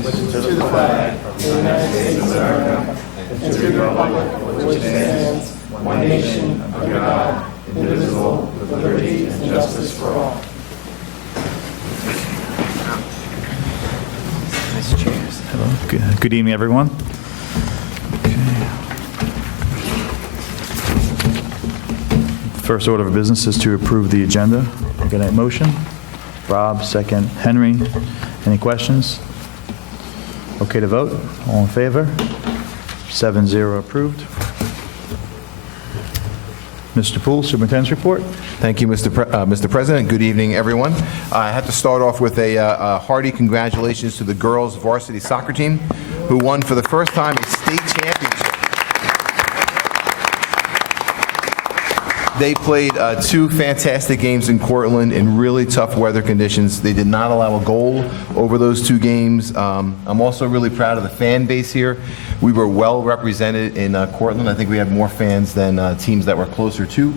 allegiance to the flag of the United States of America and to the republic for which it stands, one nation, under God, indivisible, with liberty and justice for all. Hello. Good evening, everyone. First order of business is to approve the agenda. Good night motion. Rob, second. Henry, any questions? Okay to vote? All in favor? 7-0 approved. Mr. Poole, Superintendent's report. Thank you, Mr. President. Good evening, everyone. I have to start off with a hearty congratulations to the girls varsity soccer team, who won for the first time a state championship. They played 2 fantastic games in Cortland in really tough weather conditions. They did not allow a goal over those 2 games. I'm also really proud of the fan base here. We were well represented in Cortland. I think we had more fans than teams that were closer to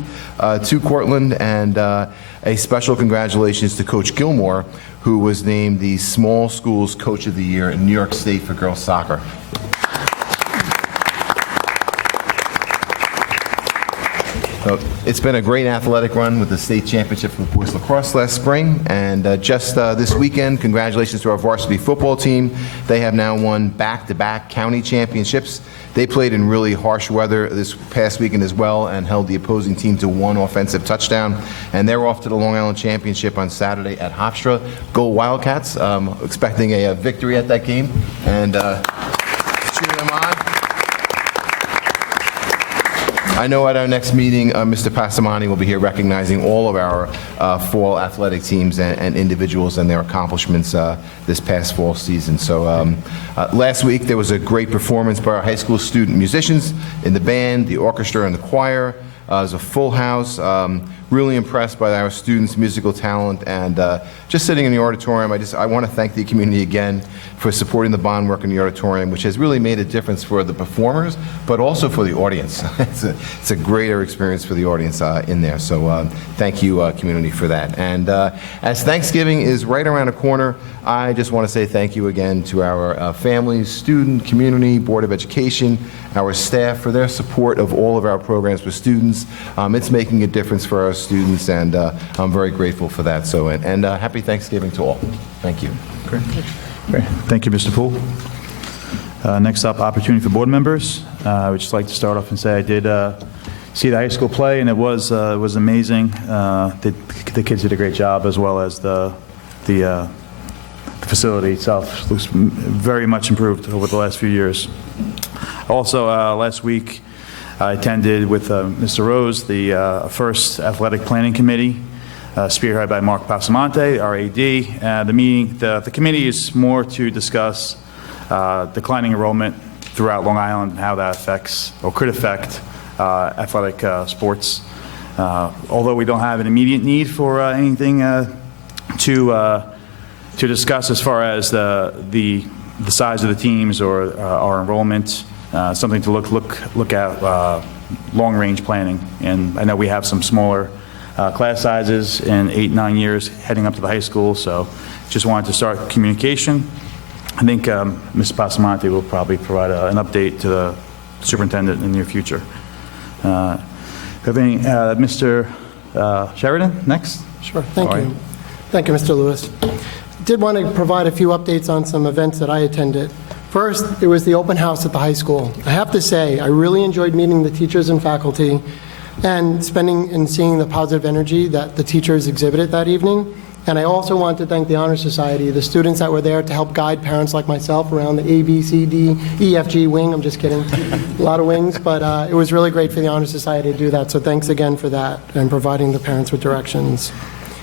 Cortland. And a special congratulations to Coach Gilmore, who was named the Small Schools Coach of the Year in New York State for girls soccer. So it's been a great athletic run with the state championship for boys lacrosse last spring, and just this weekend, congratulations to our varsity football team. They have now won back-to-back county championships. They played in really harsh weather this past weekend as well and held the opposing team to 1 offensive touchdown, and they're off to the Long Island Championship on Saturday at Hofstra. Go Wildcats, expecting a victory at that game, and cheering them on. I know at our next meeting, Mr. Passamani will be here recognizing all of our fall athletic teams and individuals and their accomplishments this past fall season. So last week there was a great performance by our high school student musicians in the band, the orchestra, and the choir. It was a full house. Really impressed by our students' musical talent, and just sitting in the auditorium, I want to thank the community again for supporting the bond work in the auditorium, which has really made a difference for the performers, but also for the audience. It's a greater experience for the audience in there. So thank you, community, for that. And as Thanksgiving is right around the corner, I just want to say thank you again to our families, student, community, Board of Education, our staff for their support of all of our programs for students. It's making a difference for our students, and I'm very grateful for that. So, and happy Thanksgiving to all. Thank you. Great. Thank you, Mr. Poole. Next up, opportunity for board members. I would just like to start off and say I did see the high school play, and it was amazing. The kids did a great job, as well as the facility itself looks very much improved over the last few years. Also, last week, I attended with Mr. Rose the first athletic planning committee, spearheaded by Mark Passamante, our AD. The committee is more to discuss declining enrollment throughout Long Island and how that affects or could affect athletic sports. Although we don't have an immediate need for anything to discuss as far as the size of the teams or our enrollment. Something to look at long-range planning. And I know we have some smaller class sizes in 8-9 years heading up to the high school, so just wanted to start communication. I think Mr. Passamante will probably provide an update to the superintendent in the near future. Mr. Sheridan, next? Sure, thank you. Thank you, Mr. Lewis. Did want to provide a few updates on some events that I attended. First, it was the open house at the high school. I have to say, I really enjoyed meeting the teachers and faculty and spending and seeing the positive energy that the teachers exhibited that evening. And I also want to thank the Honor Society, the students that were there to help guide parents like myself around the A, B, C, D, E, F, G wing. I'm just kidding. A lot of wings, but it was really great for the Honor Society to do that. So thanks again for that and providing the parents with directions.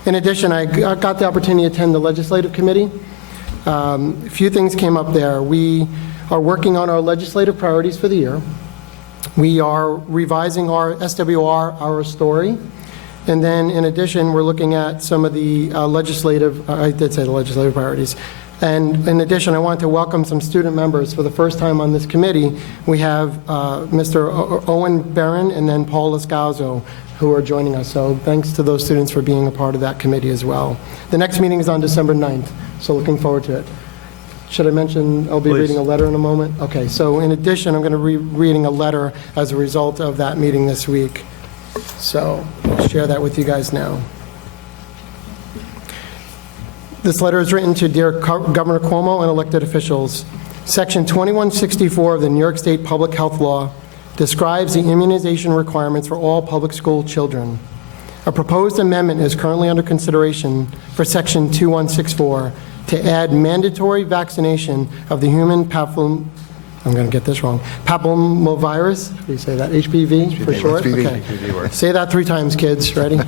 In addition, I got the opportunity to attend the legislative committee. A few things came up there. We are working on our legislative priorities for the year. We are revising our SWR, our story. And then in addition, we're looking at some of the I did say the legislative priorities. And in addition, I want to welcome some student members for the first time on this committee. We have Mr. Owen Barron and then Paul Lascauso, who are joining us. So thanks to those students for being a part of that committee as well. The next meeting is on December 9th, so looking forward to it. Should I mention I'll be Please. reading a letter in a moment? Okay, so in addition, I'm going to be reading a letter as a result of that meeting this week. So I'll share that with you guys now. This letter is written to Dear Governor Cuomo and elected officials. Section 2164 of the New York State Public Health Law describes the immunization requirements for all public school children. A proposed amendment is currently under consideration for Section 2164 to add mandatory vaccination of the human papillomavirus. I'm going to get this wrong. Papillomavirus? How do you say that? HPV for short? HPV. Okay. Say that 3 times, kids. Ready?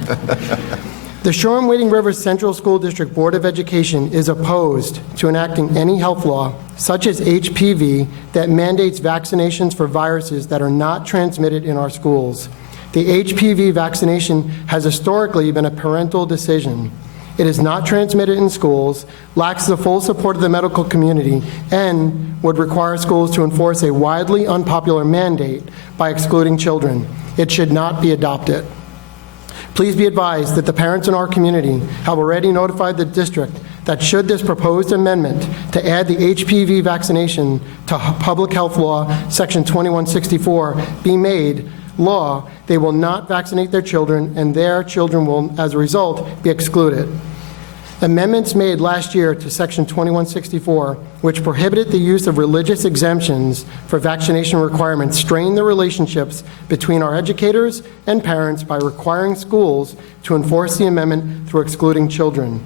The Shoreham-Wading River Central School District Board of Education is opposed to enacting any health law, such as HPV, that mandates vaccinations for viruses that are not transmitted in our schools. The HPV vaccination has historically been a parental decision. It is not transmitted in schools, lacks the full support of the medical community, and would require schools to enforce a widely unpopular mandate by excluding children. It should not be adopted. Please be advised that the parents in our community have already notified the district that should this proposed amendment to add the HPV vaccination to Public Health Law, Section 2164, be made law, they will not vaccinate their children, and their children will, as a result, be excluded. Amendments made last year to Section 2164, which prohibited the use of religious exemptions for vaccination requirements, strained the relationships between our educators and parents by requiring schools to enforce the amendment through excluding children.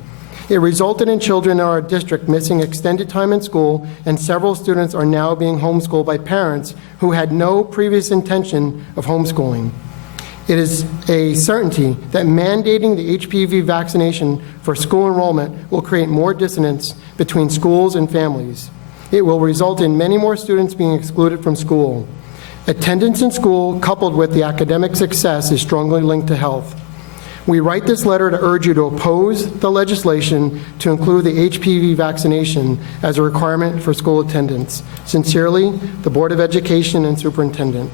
It resulted in children in our district missing extended time in school, and several students are now being homeschooled by parents who had no previous intention of homeschooling. It is a certainty that mandating the HPV vaccination for school enrollment will create more dissonance between schools and families. It will result in many more students being excluded from school. Attendance in school, coupled with the academic success, is strongly linked to health. We write this letter to urge you to oppose the legislation to include the HPV vaccination as a requirement for school attendance. Sincerely, the Board of Education and Superintendent.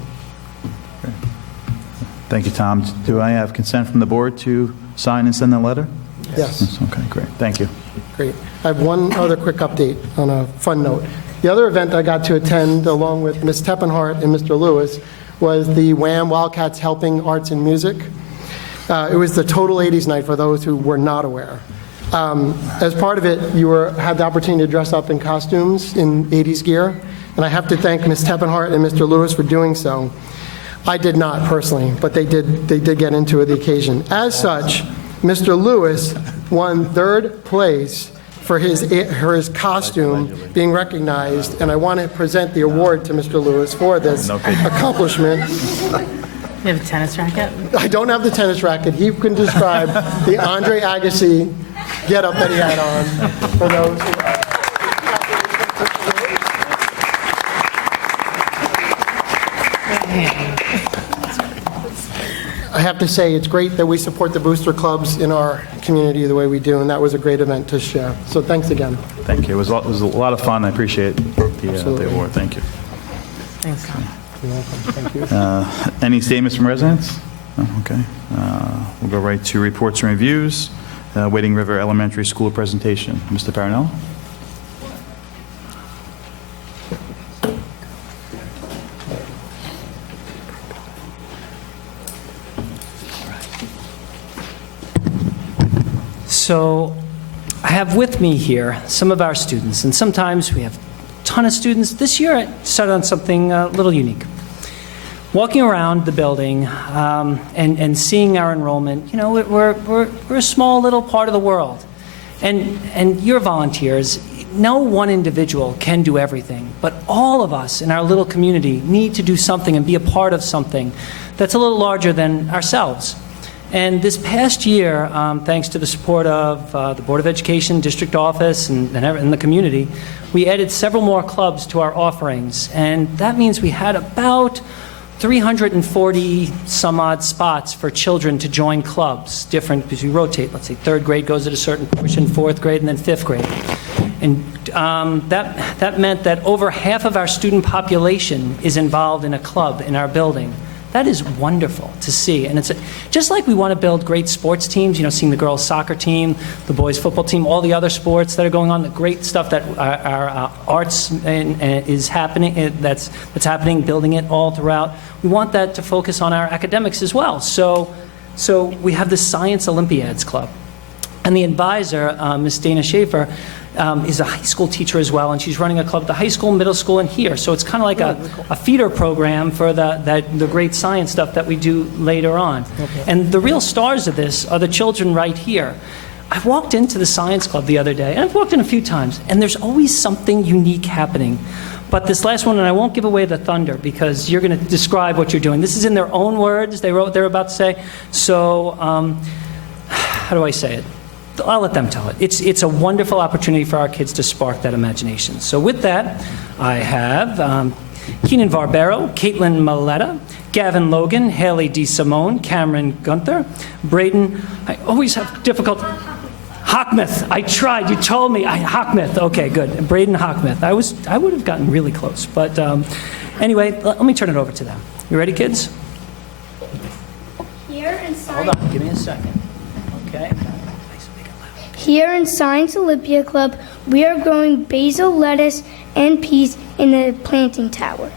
Thank you, Tom. Do I have consent from the board to sign and send that letter? Yes. Okay, great. Thank you. Great. I have one other quick update on a fun note. The other event I got to attend, along with Ms. Teppenhart and Mr. Lewis, was the Wham! Wildcats Helping Arts and Music. It was the total 80s night for those who were not aware. As part of it, you had the opportunity to dress up in costumes in 80s gear, and I have to thank Ms. Teppenhart and Mr. Lewis for doing so. I did not personally, but they did get into the occasion. As such, Mr. Lewis won 3rd place for his costume being recognized, and I want to present the award to Mr. Lewis for this accomplishment. You have a tennis racket? I don't have the tennis racket. He can describe the Andre Agassi getup that he had on for those who... I have to say, it's great that we support the booster clubs in our community the way we do, and that was a great event to share. So thanks again. Thank you. It was a lot of fun. I appreciate the award. Thank you. Thanks, Tom. You're welcome. Thank you. Any statements from residents? No? Okay. We'll go right to reports and reviews. Wading River Elementary School presentation. Mr. Parnell? So I have with me here some of our students, and sometimes we have a ton of students. This year I started on something a little unique. Walking around the building and seeing our enrollment, you know, we're a small little part of the world. And you're volunteers. No one individual can do everything, but all of us in our little community need to do something and be a part of something that's a little larger than ourselves. And this past year, thanks to the support of the Board of Education, district office, and the community, we added several more clubs to our offerings. And that means we had about 340 some odd spots for children to join clubs, different, because we rotate. Let's say 3rd grade goes at a certain portion, 4th grade, and then 5th grade. And that meant that over half of our student population is involved in a club in our building. That is wonderful to see. And it's just like we want to build great sports teams, seeing the girls' soccer team, the boys' football team, all the other sports that are going on, the great stuff that our arts is happening, that's happening, building it all throughout. We want that to focus on our academics as well. So we have the Science Olympiads Club. And the advisor, Ms. Dana Schaefer, is a high school teacher as well, and she's running a club at the high school, middle school, and here. So it's kind of like a feeder program for the great science stuff that we do later on. Okay. And the real stars of this are the children right here. I walked into the science club the other day, and I've walked in a few times, and there's always something unique happening. But this last one, and I won't give away the thunder because you're going to describe what you're doing. This is in their own words. They wrote what they're about to say. So how do I say it? I'll let them tell it. It's a wonderful opportunity for our kids to spark that imagination. So with that, I have Keenan Barbero, Caitlin Maletta, Gavin Logan, Haley D. Simone, Cameron Gunther, Braden, I always have difficulty. Hockmouth. I tried. You told me. Hockmouth. Okay, good. Braden Hockmouth. I would have gotten really close. But anyway, let me turn it over to them. You ready, kids? Here in Hold on. Give me a second. Okay. Here in Science Olympia Club, we are growing basil, lettuce, and peas in the planting tower.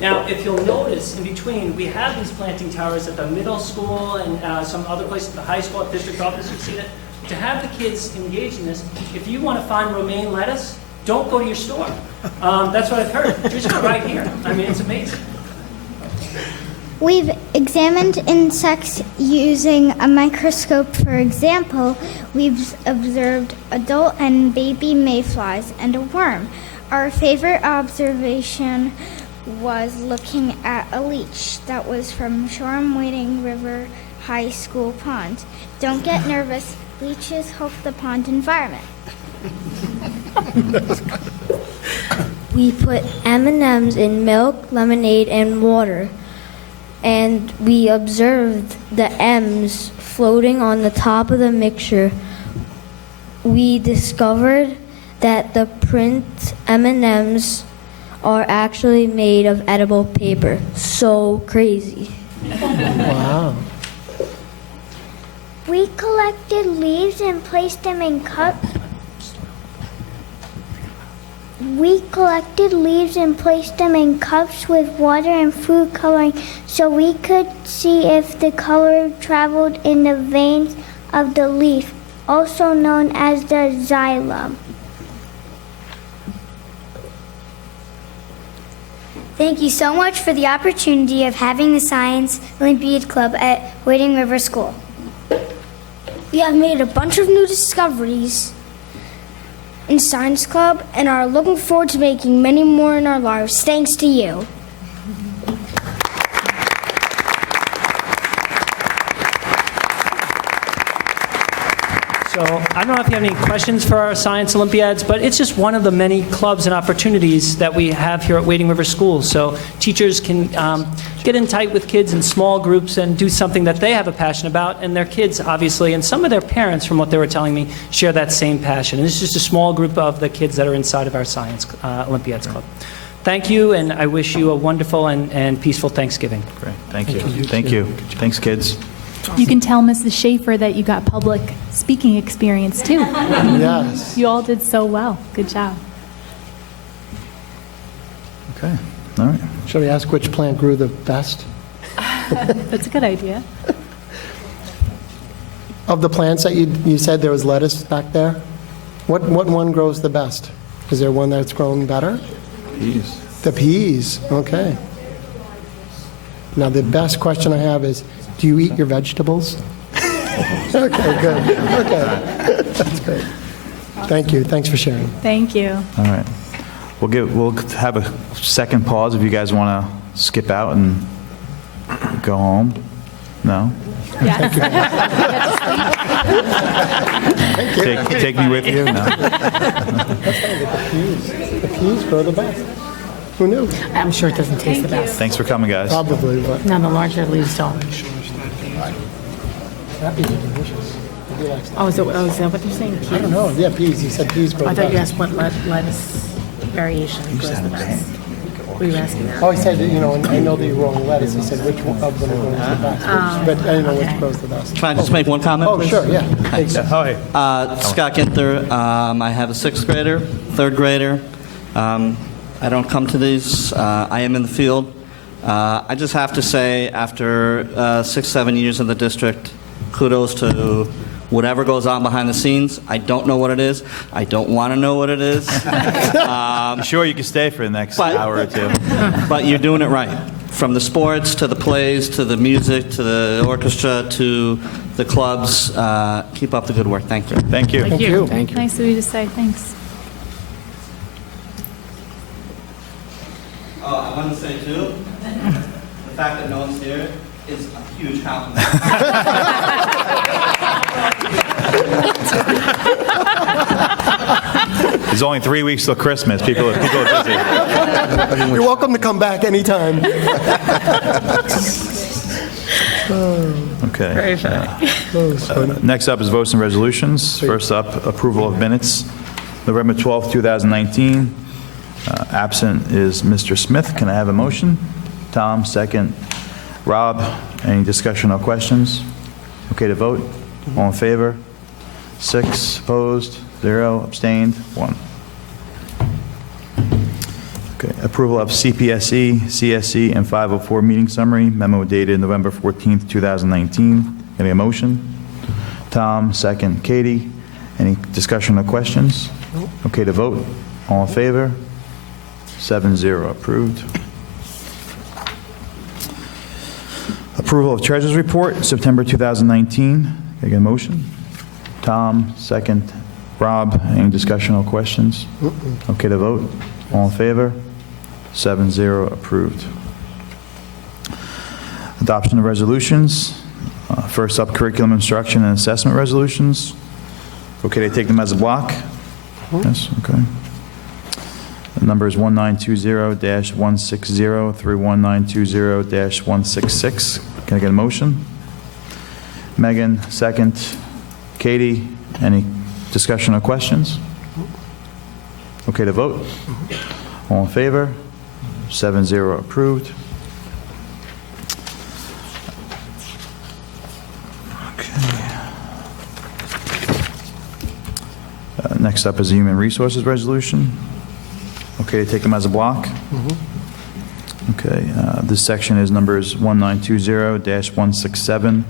Now, if you'll notice, in between, we have these planting towers at the middle school and some other places, the high school, at district office, you see that. To have the kids engage in this, if you want to find romaine lettuce, don't go to your store. That's what I've heard. Just go right here. I mean, it's amazing. We've examined insects using a microscope. For example, we've observed adult and baby mayflies and a worm. Our favorite observation was looking at a leech that was from Shoreham-Wading River High School pond. Don't get nervous. Leeches help the pond environment. We put M&Ms in milk, lemonade, and water. And we observed the M's floating on the top of the mixture. We discovered that the print M&Ms are actually made of edible paper. So crazy. Wow. We collected leaves and placed them in cups. With water and food coloring so we could see if the color traveled in the veins of the leaf, also known as the xylem. Thank you so much for the opportunity of having the Science Olympiad Club at Wading River School. We have made a bunch of new discoveries in Science Club and are looking forward to making many more in our lives, thanks to you. So I don't know if you have any questions for our Science Olympiads, but it's just one of the many clubs and opportunities that we have here at Wading River School. So teachers can get in tight with kids in small groups and do something that they have a passion about, and their kids, obviously, and some of their parents, from what they were telling me, share that same passion. And it's just a small group of the kids that are inside of our Science Olympiads Club. Thank you, and I wish you a wonderful and peaceful Thanksgiving. Great. Thank you. Thank you. Thanks, kids. You can tell Mrs. Schaefer that you got public speaking experience, too. Yes. You all did so well. Good job. Okay. All right. Shall we ask which plant grew the best? That's a good idea. Of the plants that you said there was lettuce back there, what one grows the best? Is there one that's grown better? Peas. The peas, okay. Now, the best question I have is, do you eat your vegetables? Okay, good. Okay. That's great. Thank you. Thanks for sharing. Thank you. All right. We'll have a second pause if you guys want to skip out and go home. No? Yes. Take me with you? No. The peas grow the best. Who knew? I'm sure it doesn't taste the best. Thanks for coming, guys. Probably, but No, the larger leaves don't. that peas are delicious. I do like that. Oh, is that what they're saying? I don't know. Yeah, peas. You said peas grow I the thought you best. asked what lettuce variation grows the best. What are you asking now? Oh, he said, that, and I know that you wrote letters. He said which one of them goes the best. But I didn't know which goes the best. Can I just make one comment, Oh, please? sure, yeah. Thanks. Hi. Scott Ginther. I have a 6th grader, 3rd grader. I don't come to these. I am in the field. I just have to say, after 6-7 years in the district, kudos to whatever goes on behind the scenes. I don't know what it is. I don't want to know what it is. I'm sure you can stay for the next hour or two. But you're doing it right. From the sports to the plays to the music to the orchestra to the clubs. Keep up the good work. Thank you. Thank you. Thank you. Nice of you to say. Thanks. Oh, I want to say, too, the fact that no one's here is a huge compliment. There's only 3 weeks till Christmas. People are busy. You're welcome to come back anytime. Okay. Very funny. Next up is votes and resolutions. First up, approval of minutes. November 12th, 2019. Absent is Mr. Smith. Can I have a motion? Tom, second. Rob, any discussion or questions? Okay to vote? All in favor? 6 opposed, 0 abstained, 1. Okay, approval of CPSE, CSE, and 504 meeting summary, memo dated November 14th, 2019. Any motion? Tom, second. Katie, any discussion or questions? Okay to vote? All in favor? 7-0 approved. Approval of Treasurer's Report, September 2019. Can I get a motion? Tom, second. Rob, any discussion or questions? Okay to vote? All in favor? 7-0 approved. Adoption of resolutions. First up, curriculum instruction and assessment resolutions. Okay to take them as a block? Yes, okay. The number is 1920-160 through 1920-166. Can I get a motion? Megan, second. Katie, any discussion or questions? Okay to vote? All in favor? 7-0 approved. Okay. Next up is the Human Resources Resolution. Okay to take them as a block? Okay, this section is numbers 1920-167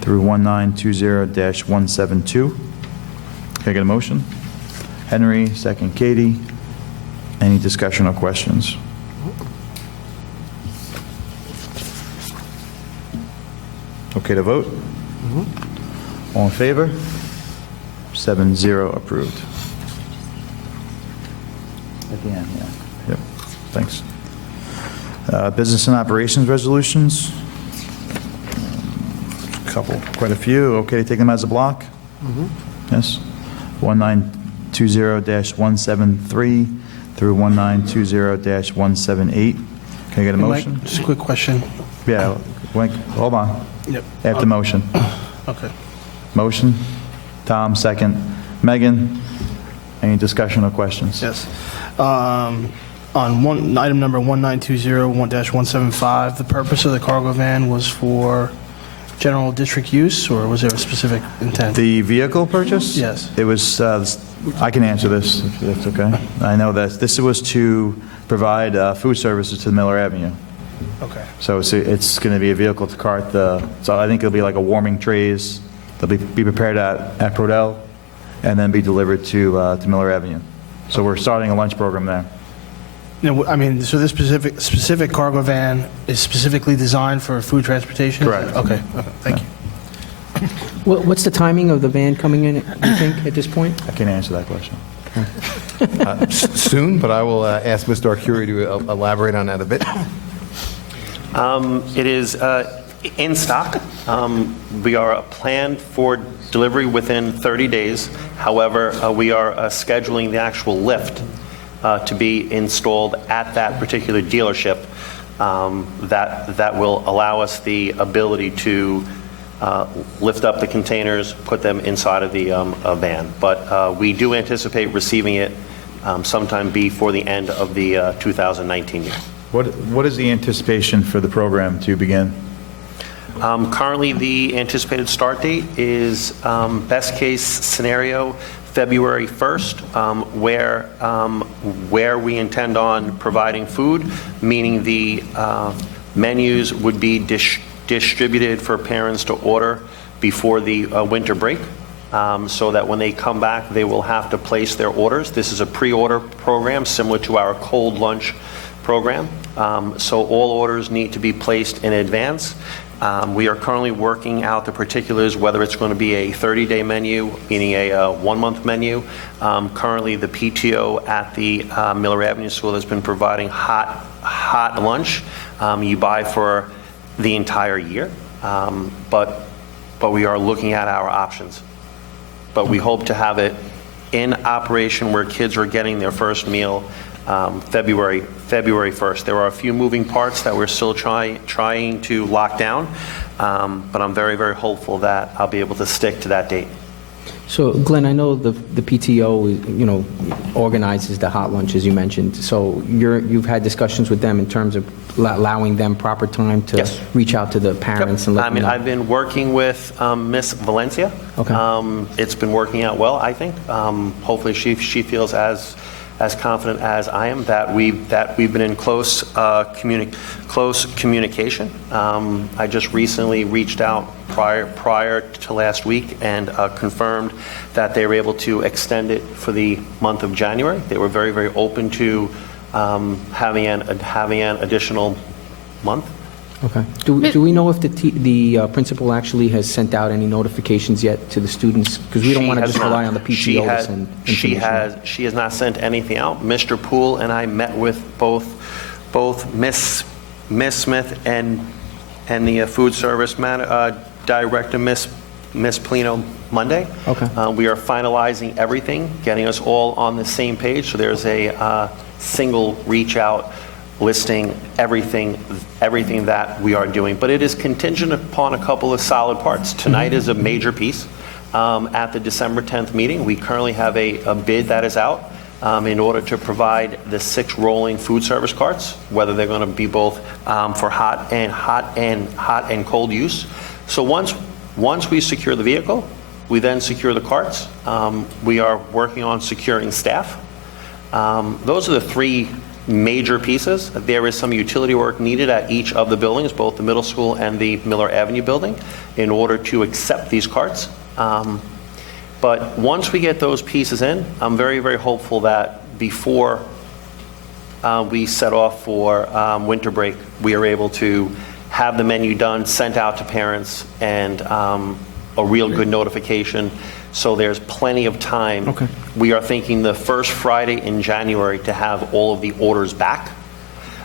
through 1920-172. Can I get a motion? Henry, second. Katie. Any discussion or questions? Okay to vote? All in favor? 7-0 approved. At the end, yeah. Yep, thanks. Business and operations resolutions. Quite a few. Okay to take them as a block? Yes. 1920-173 through 1920-178. Can I get a motion? Just a quick question. Yeah, hold on. Yep. After motion. Okay. Motion. Tom, second. Megan, any discussion or questions? Yes. On item number 1920-175, the purpose of the cargo van was for general district use, or was there a specific intent? The vehicle purchase? Yes. It was, I can answer this, if that's okay. I know that this was to provide food services to Miller Avenue. Okay. So it's going to be a vehicle to cart so I think it'll be like a warming trays. They'll be prepared at Prodell and then be delivered to Miller Avenue. So we're starting a lunch program there. Now, I mean, so this specific cargo van is specifically designed for food transportation? Correct. Okay, thank you. What's the timing of the van coming in, you think, at this point? I can't answer that question. Soon, but I will ask Mr. Arcuri to elaborate on that a bit. It is in stock. We are planned for delivery within 30 days. However, we are scheduling the actual lift to be installed at that particular dealership. That will allow us the ability to lift up the containers, put them inside of the van. But we do anticipate receiving it sometime before the end of the 2019 year. What is the anticipation for the program to begin? Currently, the anticipated start date is, best case scenario, February 1st, where we intend on providing food, meaning the menus would be distributed for parents to order before the winter break, so that when they come back, they will have to place their orders. This is a pre-order program similar to our cold lunch program, so all orders need to be placed in advance. We are currently working out the particulars, whether it's going to be a 30-day menu, meaning a one-month menu. Currently, the PTO at the Miller Avenue School has been providing hot lunch. You buy for the entire year, but we are looking at our options. But we hope to have it in operation where kids are getting their first meal February 1st. There are a few moving parts that we're still trying to lock down, but I'm very, very hopeful that I'll be able to stick to that date. So, Glenn, I know the PTO, organizes the hot lunch, as you mentioned. So you've had discussions with them in terms of allowing them proper time to Yes. reach out to the parents and let them know? I've been working with Miss Valencia. Okay. It's been working out well, I think. Hopefully she feels as confident as I am that we've been in close communication. I just recently reached out prior to last week and confirmed that they were able to extend it for the month of January. They were very, very open to having an additional month. Okay. Do we know if the principal actually has sent out any notifications yet to the students? Because we don't want to just rely on the PTO to send information. She has not sent anything out. Mr. Poole and I met with both Miss Smith and the food service director, Miss Polino, Monday. Okay. We are finalizing everything, getting us all on the same page. So there's a single reach out listing everything that we are doing. But it is contingent upon a couple of solid parts. Tonight is a major piece. At the December 10th meeting, we currently have a bid that is out in order to provide the 6 rolling food service carts, whether they're going to be both for hot and cold use. So once we secure the vehicle, we then secure the carts. We are working on securing staff. Those are the 3 major pieces. There is some utility work needed at each of the buildings, both the middle school and the Miller Avenue building, in order to accept these carts. But once we get those pieces in, I'm very, very hopeful that before we set off for winter break, we are able to have the menu done, sent out to parents, and a real good notification. So there's plenty of time. Okay. We are thinking the first Friday in January to have all of the orders back.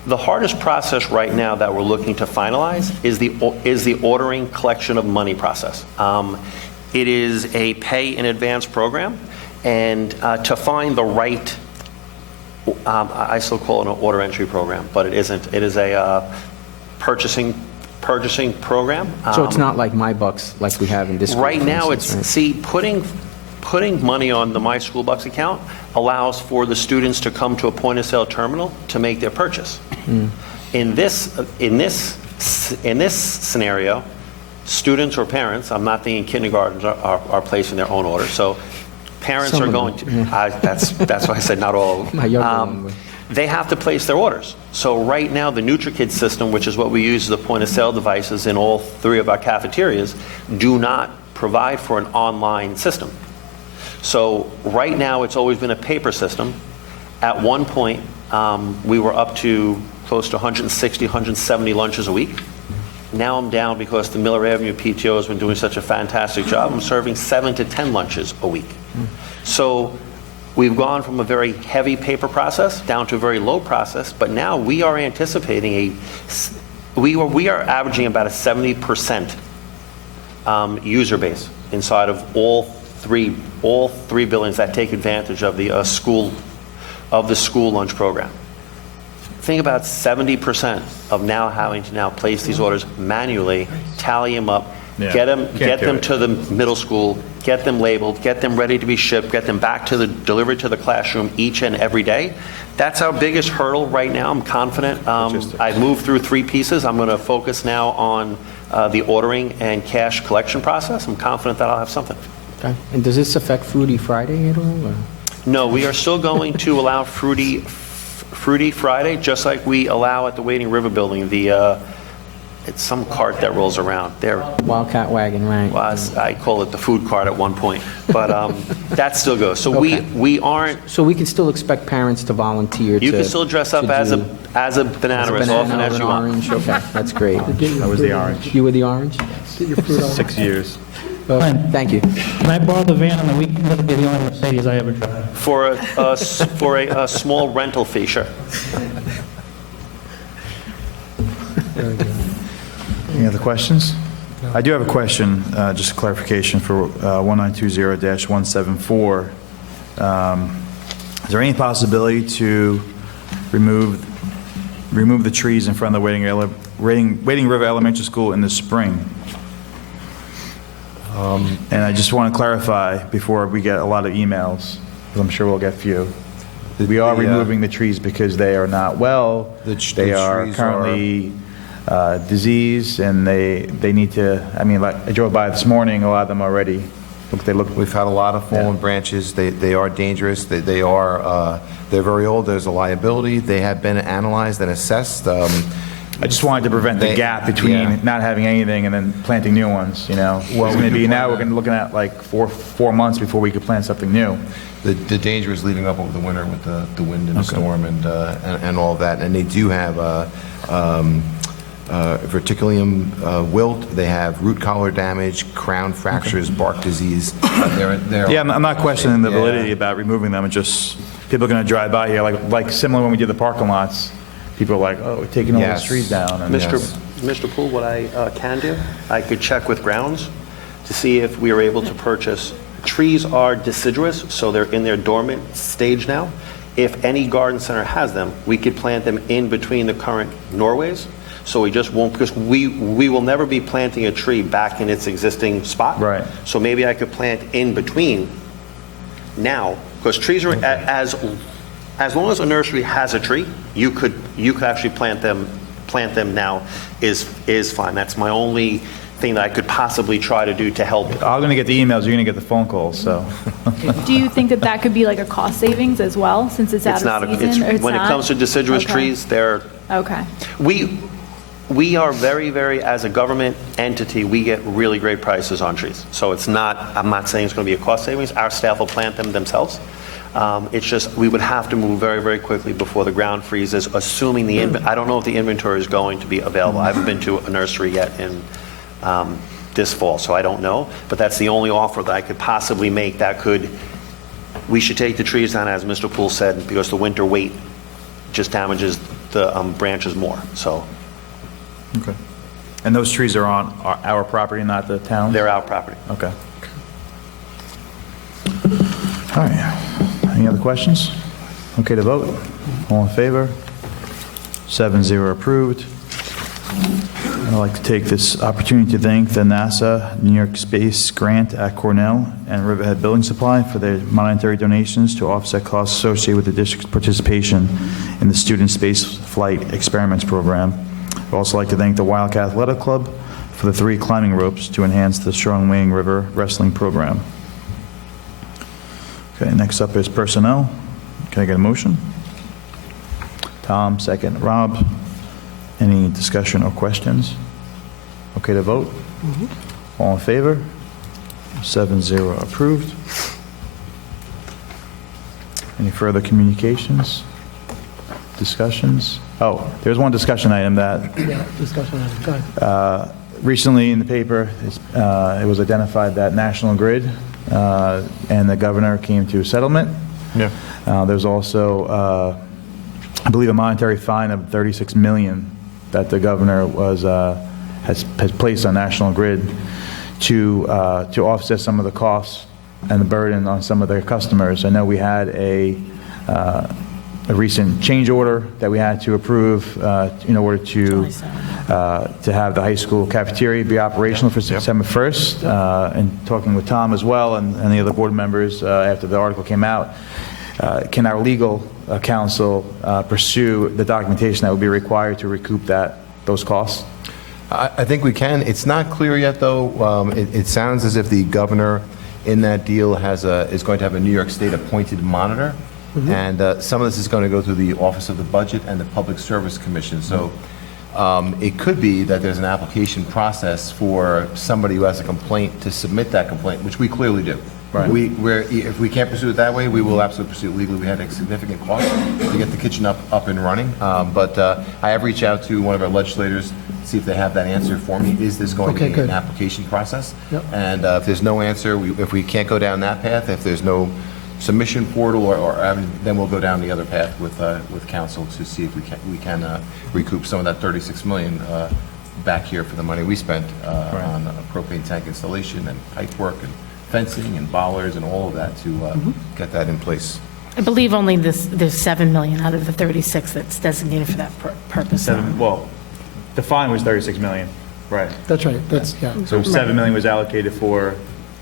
The hardest process right now that we're looking to finalize is the ordering collection of money process. It is a pay in advance program, and to find the right, I still call it an order entry program, but it isn't. It is a purchasing program. So it's not like My Bucks like we have in this school, Right for now, instance, right? putting money on the My School Bucks account allows for the students to come to a point of sale terminal to make their purchase. In this scenario, students or parents, I'm not thinking kindergartens, are placing their own order. So parents Some are of going them. to. That's why I said not all of them. My younger one would. They have to place their orders. So right now, the NutriKid system, which is what we use as the point-of-sale devices in all 3 of our cafeterias, do not provide for an online system. So right now, it's always been a paper system. At one point, we were up to close to 160, 170 lunches a week. Now I'm down because the Miller Avenue PTO has been doing such a fantastic job. I'm serving 7 to 10 lunches a week. So we've gone from a very heavy paper process down to a very low process, but now we are anticipating we are averaging about a 70% user base inside of all three buildings that take advantage of the school lunch program. Think about 70% of now having to place these orders manually, tally them up, Yeah. Get them, Can't do it. to the middle school, get them labeled, get them ready to be shipped, get them back to delivered to the classroom each and every day. That's our biggest hurdle right now. I'm confident. I've moved through 3 pieces. I'm going to focus now on the ordering and cash collection process. I'm confident that I'll have something. Okay. And does this affect Fruity Friday at all? Or? No, we are still going to allow Fruity Friday, just like we allow at the Wading River Building. It's some cart that rolls around. Wildcat wagon, right. Well, I call it the food cart at one point, but that still goes. So Okay. we aren't. So we can still expect parents to volunteer. You can still dress up as a banana as often as you want. Orange. Okay, that's great. I was the orange. You were the orange? 6 years. Thank you. Can I borrow the van on the weekend? That'll be the only Mercedes I ever drive. For a small rental fee, sure. Any other questions? I do have a question, just a clarification for 1920-174. Is there any possibility to remove the trees in front of the Wading River Elementary School in the spring? And I just want to clarify before we get a lot of emails, because I'm sure we'll get few. We are removing the trees because they are not well. They are currently diseased, and they need to. I mean, like I drove by this morning. A lot of them already. We've had a lot of fallen branches. They are dangerous. They are. They're very old. There's a liability. They have been analyzed and assessed. I just wanted to prevent the gap between not having anything and then planting new ones, you know. Well, it's going to be now we're going to be looking at like four months before we could plant something new. The danger is leaving up over the winter with the wind and the storm and all of that. And they do have verticillium wilt. They have root collar damage, crown fractures, bark disease. Yeah, I'm not questioning the validity about removing them. It's just people are going to drive by here, like similar when we did the parking lots. People are like, oh, we're taking all the trees down. And Mr. Poole, what I can do, I could check with grounds to see if we are able to purchase. Trees are deciduous, so they're in their dormant stage now. If any garden center has them, we could plant them in between the current Norways. So we just won't, because we will never be planting a tree back in its existing spot. Right. So maybe I could plant in between now, because trees are as long as a nursery has a tree, you could actually plant them now is fine. That's my only thing that I could possibly try to do to help. I'm going to get the emails, you're going to get the phone calls, so. Do you think that could be like a cost savings as well, since it's out of season? When it comes to deciduous trees, they're. Okay. We are very, very, as a government entity, we get really great prices on trees. So it's not, I'm not saying it's going to be a cost savings. Our staff will plant them themselves. It's just, we would have to move very, very quickly before the ground freezes, assuming I don't know if the inventory is going to be available. I haven't been to a nursery yet in this fall, so I don't know. But that's the only offer that I could possibly make we should take the trees down, as Mr. Poole said, because the winter weight just damages the branches more, so. Okay. And those trees are on our property, not the town? They're our property. Okay. All right. Any other questions? Okay to vote? All in favor? 7-0 approved. I'd like to take this opportunity to thank the NASA New York Space Grant at Cornell and Riverhead Building Supply for their monetary donations to offset costs associated with the district's participation in the Student Space Flight Experiments Program. I'd also like to thank the Wildcat Athletic Club for the 3 climbing ropes to enhance the Shoreham-Wading River Wrestling Program. Okay, next up is personnel. Can I get a motion? Tom, second. Rob, any discussion or questions? Okay to vote? All in favor? 7-0 approved. Any further communications? Discussions? Oh, there's one discussion item that Discussion item. Go ahead. recently in the paper, it was identified that National Grid and the governor came to a settlement. Yeah. There's also, I believe, a monetary fine of $36 million that the governor has placed on National Grid to offset some of the costs and the burden on some of their customers. I know we had a a recent change order that we had to approve in order to have the high school cafeteria be operational for September 1st. And talking with Tom as well and the other board members after the article came out, can our legal counsel pursue the documentation that would be required to recoup those costs? I think we can. It's not clear yet, though. It sounds as if the governor in that deal is going to have a New York State appointed monitor, and some of this is going to go through the Office of the Budget and the Public Service Commission. So it could be that there's an application process for somebody who has a complaint to submit that complaint, which we clearly do. Right. If we can't pursue it that way, we will absolutely pursue it legally. We had a significant cost to get the kitchen up and running, but I have reached out to one of our legislators to see if they have that answer for me. Is this going to be an application process? Yep. And if there's no answer, if we can't go down that path, if there's no submission portal, then we'll go down the other path with council to see if we can recoup some of that $36 million back here for the money we spent on propane tank installation and pipe work and fencing and bollards and all of that to get that in place. I believe only there's $7 million out of the 36 that's designated for that purpose. Well, the fine was $36 million, right? That's right. So $7 million was allocated for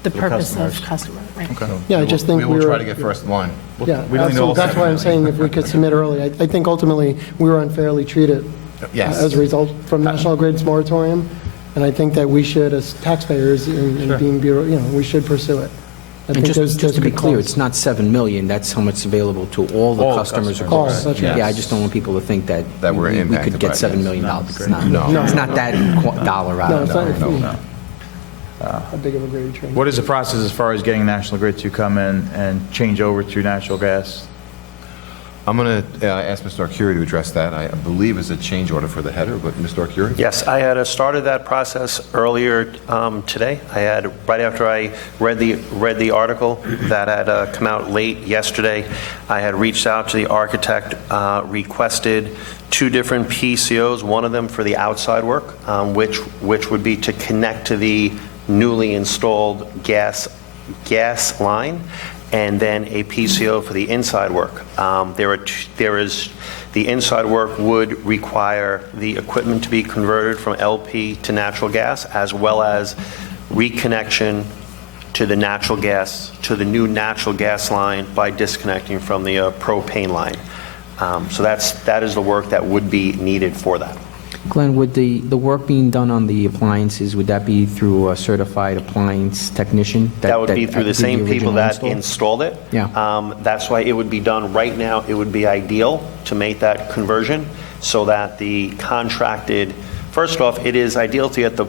the purpose of customer. Right. Okay. Yeah, I just think we will try to get first in line. Yeah, so that's why I'm saying if we could submit early. I think ultimately we were unfairly treated as a result from National Grid's moratorium, and I think that we should, as taxpayers and being bureau, we should pursue it. And just to be clear, it's not $7 million. That's how much is available to all the customers across. That's right. Yeah, I just don't want people to think that we're we could get $7 million. It's not that dollar out. No, it's not a big of a gravy train. What is the process as far as getting National Grid to come in and change over to natural gas? I'm going to ask Mr. Arcuri to address that. I believe it's a change order for the header, but Mr. Arcuri? Yes, I had started that process earlier today. I had, right after I read the article that had come out late yesterday, I had reached out to the architect, requested 2 different PCOs, one of them for the outside work, which would be to connect to the newly installed gas line, and then a PCO for the inside work. The inside work would require the equipment to be converted from LP to natural gas, as well as reconnection to the natural gas, to the new natural gas line by disconnecting from the propane line. So that is the work that would be needed for that. Glenn, would the work being done on the appliances, would that be through a certified appliance technician? That would be through the same people that installed it. Yeah. That's why it would be done right now. It would be ideal to make that conversion so that the contracted, first off, it is ideal to get the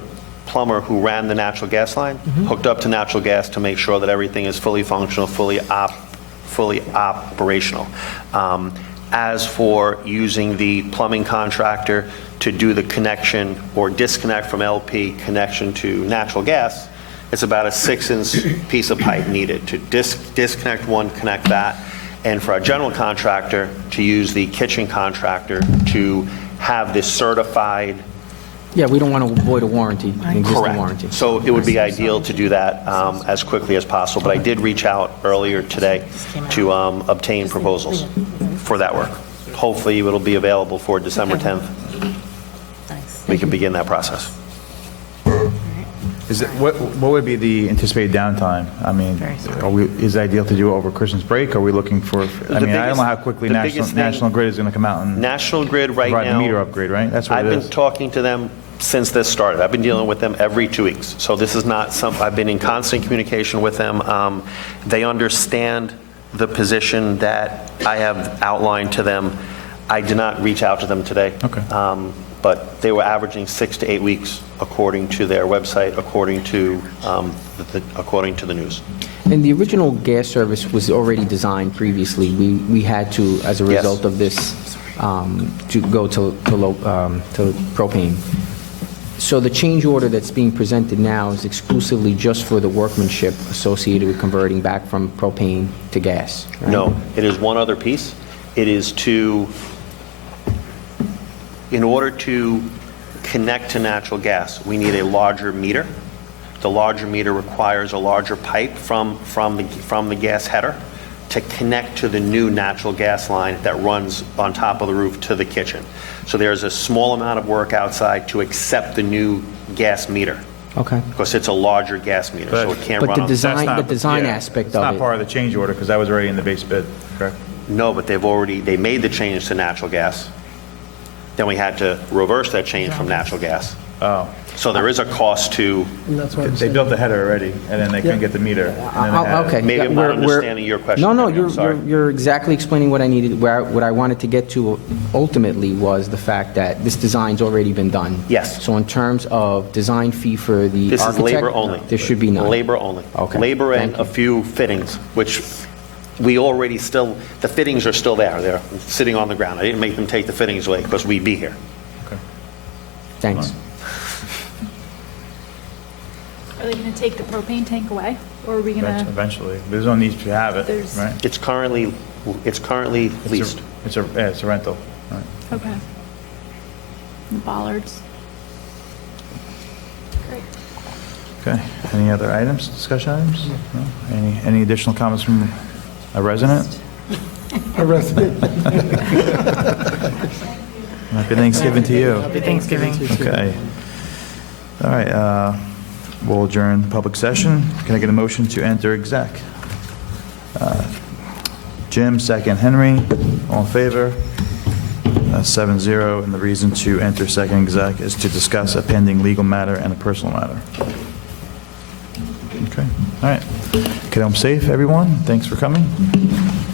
plumber who ran the natural gas line hooked up to natural gas to make sure that everything is fully functional, fully operational. As for using the plumbing contractor to do the connection or disconnect from LP connection to natural gas, it's about a 6-inch piece of pipe needed to disconnect one, connect that, and for our general contractor to use the kitchen contractor to have this certified. Yeah, we don't want to avoid a warranty, an existing warranty. So it would be ideal to do that as quickly as possible. But I did reach out earlier today to obtain proposals for that work. Hopefully it'll be available for December 10th. We can begin that process. What would be the anticipated downtime? I mean, is it ideal to do it over Christmas break? Are we looking for? I don't know how quickly National Grid is going to come out and National Grid right now. Provide the meter upgrade, right? That's what I've been talking to them since this started. I've been dealing with them every 2 weeks. So this is not something. I've been in constant communication with them. They understand the position that I have outlined to them. I did not reach out to them today. Okay. But they were averaging 6 to 8 weeks, according to their website, according to the news. And the original gas service was already designed previously. We had to, as a result of this, to go to propane. So the change order that's being presented now is exclusively just for the workmanship associated with converting back from propane to gas, right? No, it is one other piece. It is in order to connect to natural gas, we need a larger meter. The larger meter requires a larger pipe from the gas header to connect to the new natural gas line that runs on top of the roof to the kitchen. So there's a small amount of work outside to accept the new gas meter, Okay. because it's a larger gas meter, so it can't But run the on... design Yeah, aspect It's of not it. part of the change order, because that was already in the base bid, correct? No, but they made the change to natural gas. Then we had to reverse that change from natural gas. Oh. So there is a cost to... And that's what I'm They saying. built the header already, and then they couldn't get the meter. and then they had- Okay. Maybe yeah, I'm not we're- understanding your question, No, Henry, I'm you're, sorry. you're exactly explaining what I needed. What I wanted to get to ultimately was the fact that this design's already been done. Yes. So in terms of design fee for the This is architect, labor only. there should be none. Labor only. Okay, Labor and thank a you. few fittings, which we already still, the fittings are still there. They're sitting on the ground. I didn't make them take the fittings away because we'd be here. Thanks. Are they going to take the propane tank away? Or are we going to? Eventually. There's no need to have it, There's- right? It's currently leased. It's a rental, right? Okay. The bollards. Great. Okay. Any other items, discussion items? No? Any additional comments from a resident? A resident. Happy Thanksgiving to you. Happy Thanksgiving. Okay. All right, we'll adjourn the public session. Can I get a motion to enter exec? Jim, second. Henry, all in favor? 7-0, and the reason to enter second exec is to discuss a pending legal matter and a personal matter. Okay, all right. Get home safe, everyone. Thanks for coming.